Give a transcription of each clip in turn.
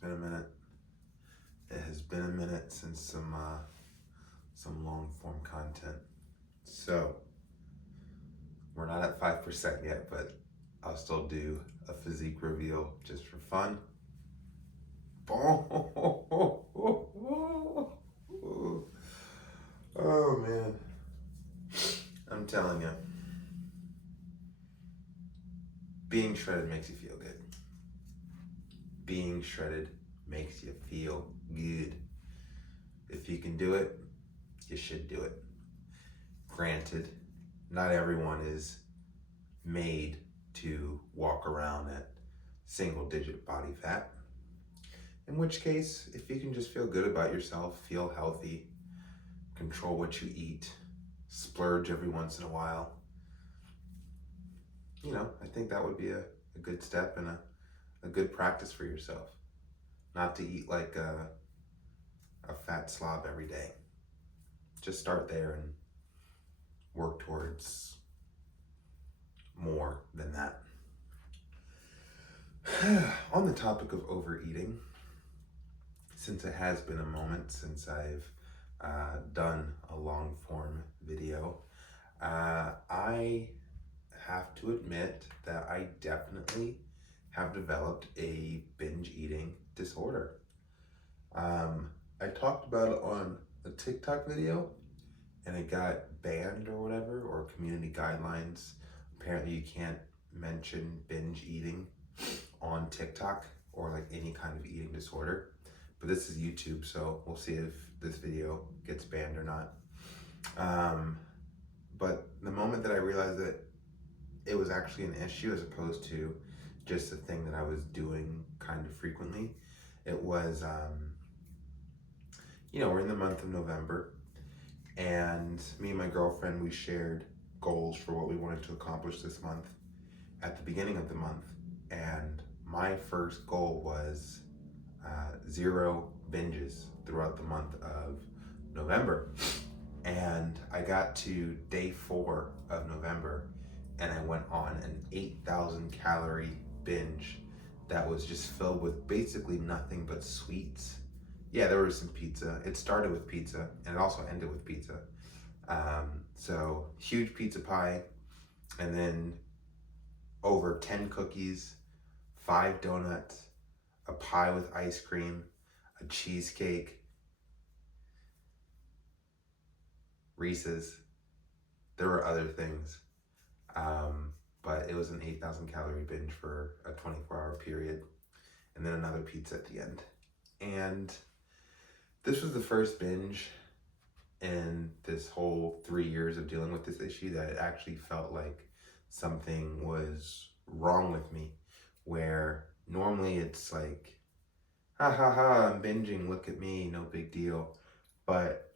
been a minute. It has been a minute since some long form content. So we're not at 5% yet, but I'll still do a physique reveal just for fun. Oh man, I'm telling you, being shredded makes you feel good. Being shredded makes you feel good. If you can do it, you should do it. Granted, not everyone is made to walk around at single digit body fat. In which case, if you can just feel good about yourself, feel healthy, control what you eat, splurge every once in a while, I think that would be a good step and a good practice for yourself. Not to eat like a fat slob every day. Just start there and work towards more than that. On the topic of overeating, since it has been a moment since I've done a long form video, I have to admit that I definitely have developed a binge eating disorder. I talked about it on a TikTok video and it got banned or whatever, or community guidelines. Apparently you can't mention binge eating on TikTok or like any kind of eating disorder. But this is YouTube, so we'll see if this video gets banned or not. But the moment that I realized that it was actually an issue as opposed to just a thing that I was doing kind of frequently, it was, we're in the month of November, and me and my girlfriend, we shared goals for what we wanted to accomplish this month at the beginning of the month. And my first goal was 0 binges throughout the month of November. And I got to day 4 of November and I went on an 8,000 calorie binge that was just filled with basically nothing but sweets. Yeah, there was some pizza. It started with pizza and it also ended with pizza. So huge pizza pie, and then over 10 cookies, 5 donuts, a pie with ice cream, a cheesecake, Reese's. There were other things, but it was an 8,000 calorie binge for a 24-hour period, and then another pizza at the end. And this was the first binge in this whole 3 years of dealing with this issue that it actually felt like something was wrong with me, where normally it's like, ha ha ha, I'm binging, look at me, no big deal. But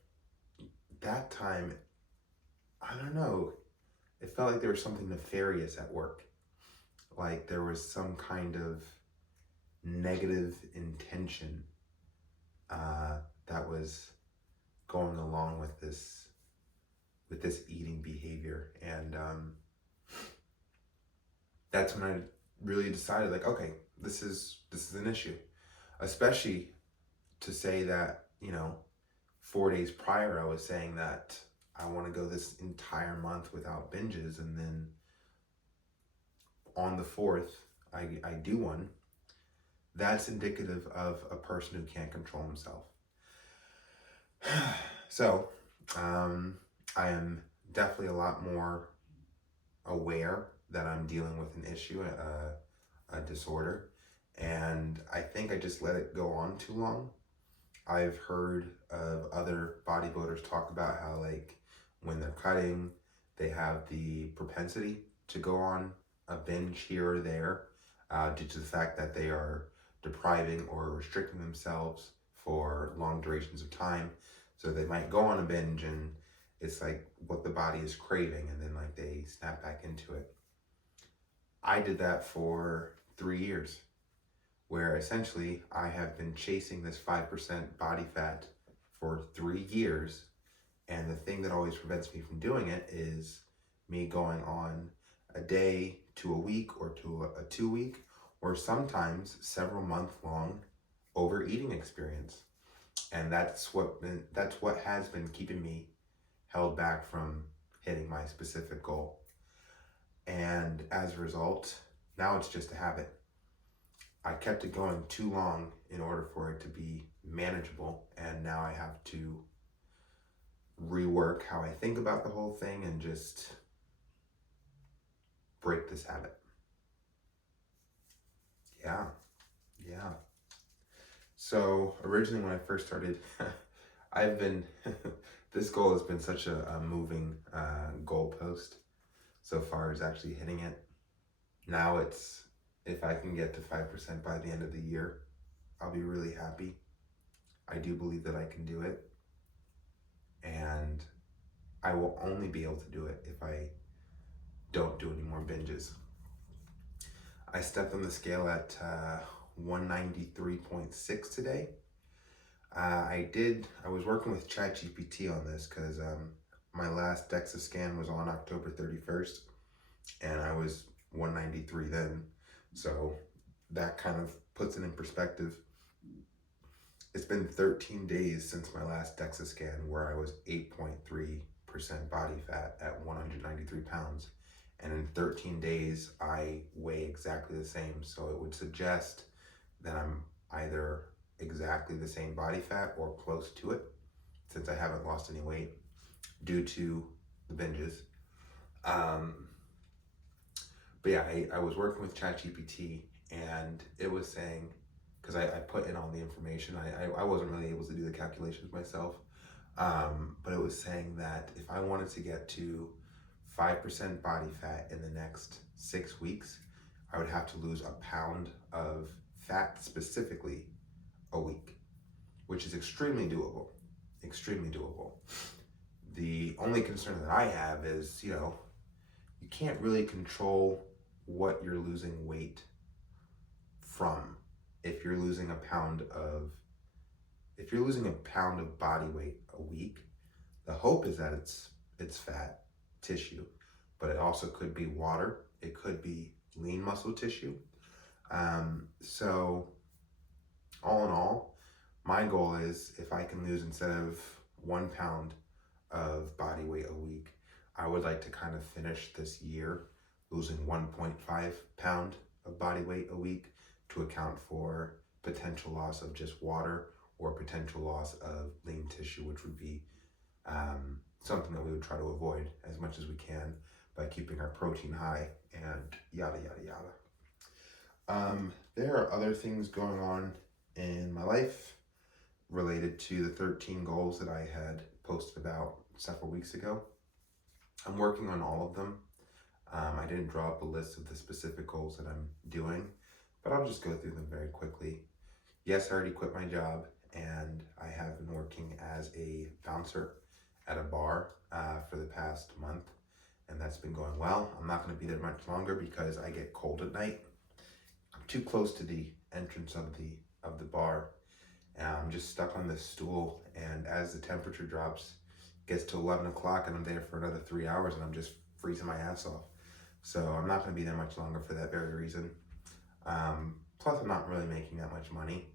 that time, I don't know, it felt like there was something nefarious at work. Like there was some kind of negative intention that was going along with this eating behavior. And that's when I really decided, like, okay, this is an issue. Especially to say that, 4 days prior I was saying that I want to go this entire month without binges, and then on the 4th I do one. That's indicative of a person who can't control himself. So I am definitely a lot more aware that I'm dealing with an issue, a disorder, and I think I just let it go on too long. I've heard of other bodybuilders talk about how, like, when they're cutting, they have the propensity to go on a binge here or there due to the fact that they are depriving or restricting themselves for long durations of time. So they might go on a binge and it's like what the body is craving, and then like they snap back into it. I did that for 3 years, where essentially I have been chasing this 5% body fat for 3 years. And the thing that always prevents me from doing it is me going on a day to a week or to a 2 week, or sometimes several month long overeating experience. And that's what has been keeping me held back from hitting my specific goal. And as a result, now it's just a habit. I kept it going too long in order for it to be manageable, and now I have to rework how I think about the whole thing and just break this habit. Yeah, yeah. So originally when I first started, I've been, this goal has been such a moving goalpost so far as actually hitting it. Now it's, if I can get to 5% by the end of the year, I'll be really happy. I do believe that I can do it. And I will only be able to do it if I don't do any more binges. I stepped on the scale at 193.6 today. I was working with ChatGPT on this because my last DEXA scan was on October 31st and I was 193 then. So that kind of puts it in perspective. It's been 13 days since my last DEXA scan where I was 8.3% body fat at 193 pounds. And in 13 days, I weigh exactly the same. So it would suggest that I'm either exactly the same body fat or close to it, since I haven't lost any weight due to the binges. But yeah, I was working with ChatGPT and it was saying, because I put in all the information, I wasn't really able to do the calculations myself, but it was saying that if I wanted to get to 5% body fat in the next 6 weeks, I would have to lose a pound of fat specifically a week, which is extremely doable, extremely doable. The only concern that I have is, you can't really control what you're losing weight from. If you're losing a pound of body weight a week, the hope is that it's fat tissue, but it also could be water. It could be lean muscle tissue. So all in all, my goal is if I can lose, instead of 1 pound of body weight a week, I would like to kind of finish this year losing 1.5 pound of body weight a week to account for potential loss of just water or potential loss of lean tissue, which would be something that we would try to avoid as much as we can by keeping our protein high and yada, yada, yada. There are other things going on in my life related to the 13 goals that I had posted about several weeks ago. I'm working on all of them. I didn't draw up a list of the specific goals that I'm doing, but I'll just go through them very quickly. Yes, I already quit my job and I have been working as a bouncer at a bar for the past month, and that's been going well. I'm not going to be there much longer because I get cold at night. I'm too close to the entrance of the bar, and I'm just stuck on this stool, and as the temperature drops, it gets to 11 o'clock and I'm there for another 3 hours and I'm just freezing my ass off. So I'm not going to be there much longer for that very reason. Plus I'm not really making that much money.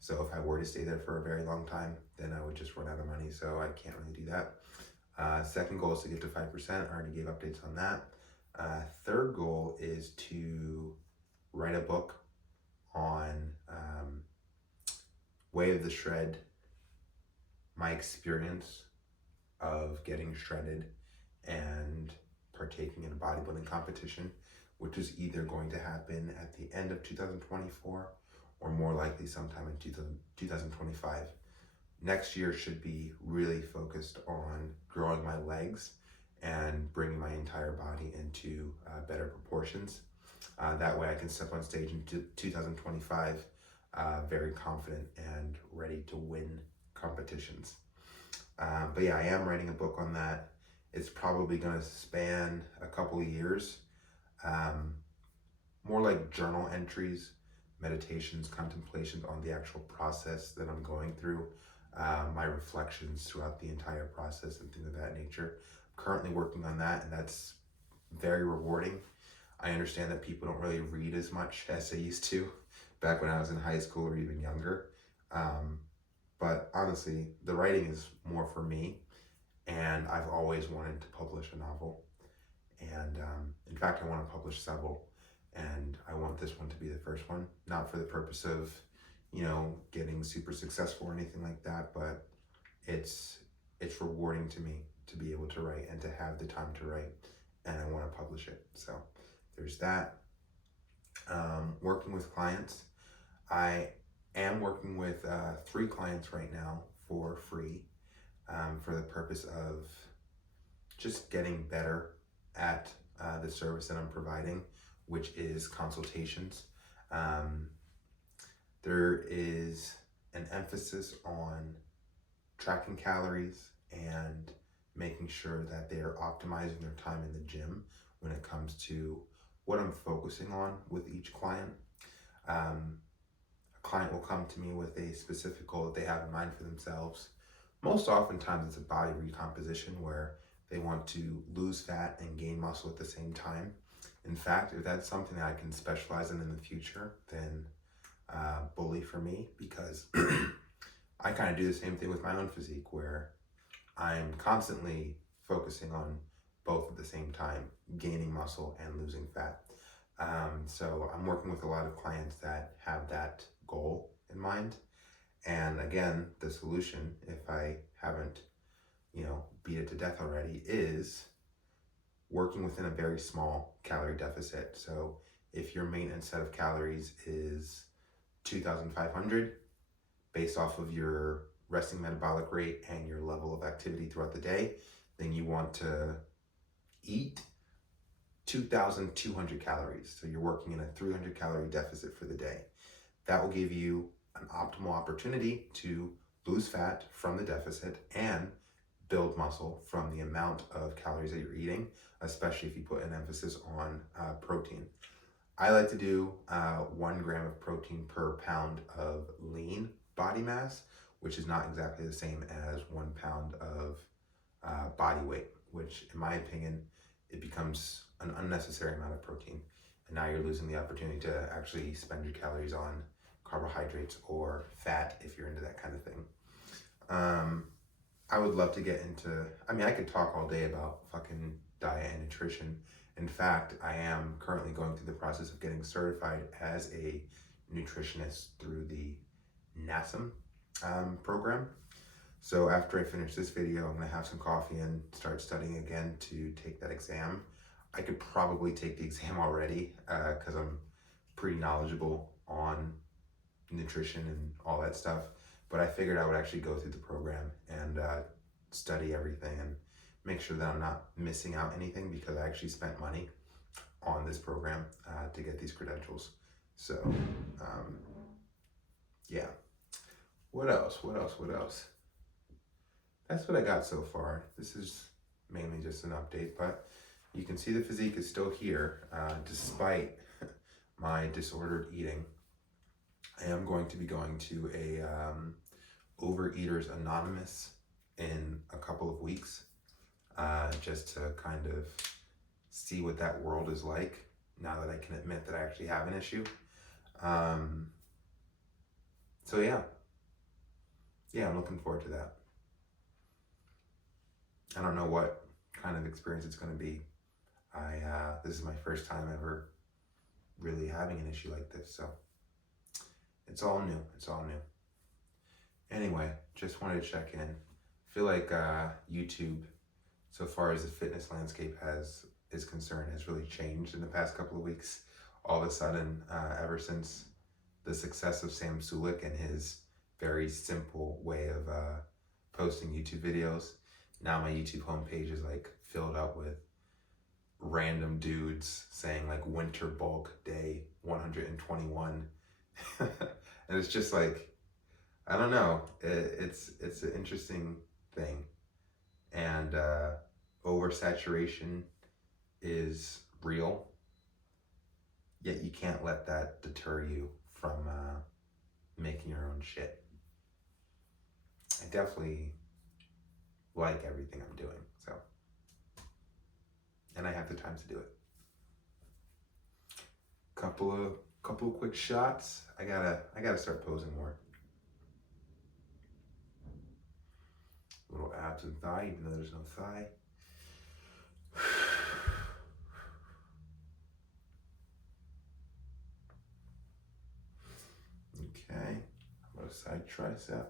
So if I were to stay there for a very long time, then I would just run out of money. So I can't really do that. Second goal is to get to 5%. I already gave updates on that. Third goal is to write a book on Way of the Shred, my experience of getting shredded and partaking in a bodybuilding competition, which is either going to happen at the end of 2024 or more likely sometime in 2025. Next year should be really focused on growing my legs and bringing my entire body into better proportions. That way I can step on stage in 2025 very confident and ready to win competitions. But yeah, I am writing a book on that. It's probably going to span a couple of years. More like journal entries, meditations, contemplations on the actual process that I'm going through, my reflections throughout the entire process and things of that nature. I'm currently working on that, and that's very rewarding. I understand that people don't really read as much as they used to back when I was in high school or even younger. Um, but honestly, the writing is more for me, and I've always wanted to publish a novel. And in fact, I want to publish several, and I want this one to be the first one, not for the purpose of, getting super successful or anything like that, but it's it's rewarding to me to be able to write and to have the time to write, and I want to publish it. So there's that. Working with clients, I am working with 3 clients right now for free, for the purpose of just getting better at the service that I'm providing, which is consultations. Um, there is an emphasis on tracking calories and making sure that they are optimizing their time in the gym when it comes to what I'm focusing on with each client. Um, a client will come to me with a specific goal that they have in mind for themselves. Most oftentimes, it's a body recomposition where they want to lose fat and gain muscle at the same time. In fact, if that's something that I can specialize in the future, then bully for me, because I kind of do the same thing with my own physique, where I'm constantly focusing on both at the same time, gaining muscle and losing fat. So I'm working with a lot of clients that have that goal in mind. And again, the solution, if I haven't, beat it to death already, is working within a very small calorie deficit. So if your maintenance set of calories is 2,500, based off of your resting metabolic rate and your level of activity throughout the day, then you want to eat 2,200 calories. So you're working in a 300 calorie deficit for the day. That will give you an optimal opportunity to lose fat from the deficit and build muscle from the amount of calories that you're eating, especially if you put an emphasis on protein. I like to do 1 gram of protein per pound of lean body mass, which is not exactly the same as 1 pound of body weight, which in my opinion, it becomes an unnecessary amount of protein. And now you're losing the opportunity to actually spend your calories on carbohydrates or fat if you're into that kind of thing. I would love to get into, I could talk all day about fucking diet and nutrition. In fact, I am currently going through the process of getting certified as a nutritionist through the NASM program. So after I finish this video, I'm gonna have some coffee and start studying again to take that exam. I could probably take the exam already because I'm pretty knowledgeable on nutrition and all that stuff. But I figured I would actually go through the program and study everything and make sure that I'm not missing out anything, because I actually spent money on this program to get these credentials. So, yeah. What else? That's what I got so far. This is mainly just an update, but you can see the physique is still here, despite my disordered eating. I am going to be going to a Overeaters Anonymous in a couple of weeks, just to kind of see what that world is like now that I can admit that I actually have an issue. So yeah, I'm looking forward to that. I don't know what kind of experience it's going to be. This is my first time ever really having an issue like this, so it's all new. Anyway, just wanted to check in. I feel like YouTube, so far as the fitness landscape is concerned, has really changed in the past couple of weeks. All of a sudden, ever since the success of Sam Sulik and his very simple way of posting YouTube videos, now my YouTube homepage is like filled up with random dudes saying like winter bulk day 121. And it's just like, I don't know, it's an interesting thing. And oversaturation is real, yet you can't let that deter you from making your own shit. I definitely like everything I'm doing, so, and I have the time to do it. Couple of quick shots. I gotta start posing more. Little abs and thigh, even though there's no thigh. Okay, how about a side tricep?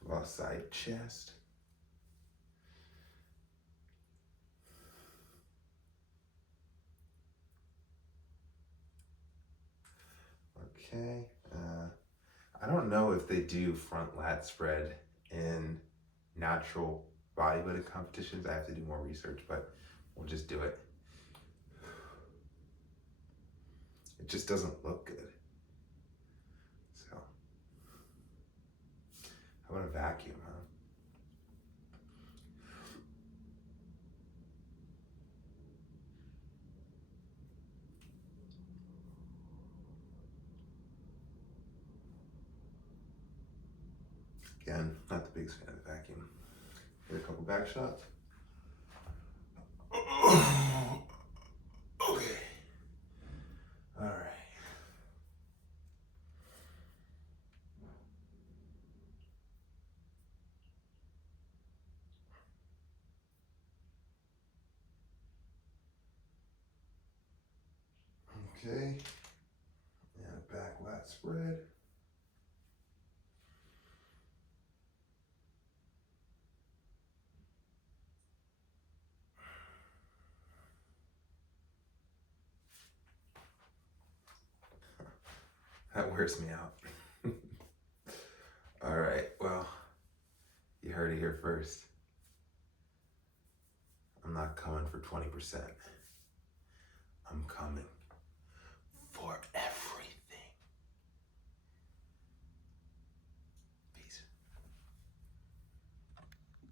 How about side chest? Okay, I don't know if they do front lat spread in natural bodybuilding competitions. I have to do more research, but we'll just do it. It just doesn't look good. So, how about a vacuum, huh? Again, not the biggest fan of the vacuum. Get a couple back shots. Okay. All right. Okay. And a back lat spread. That wears me out. All right, well, you heard it here first. I'm not coming for 20%. I'm coming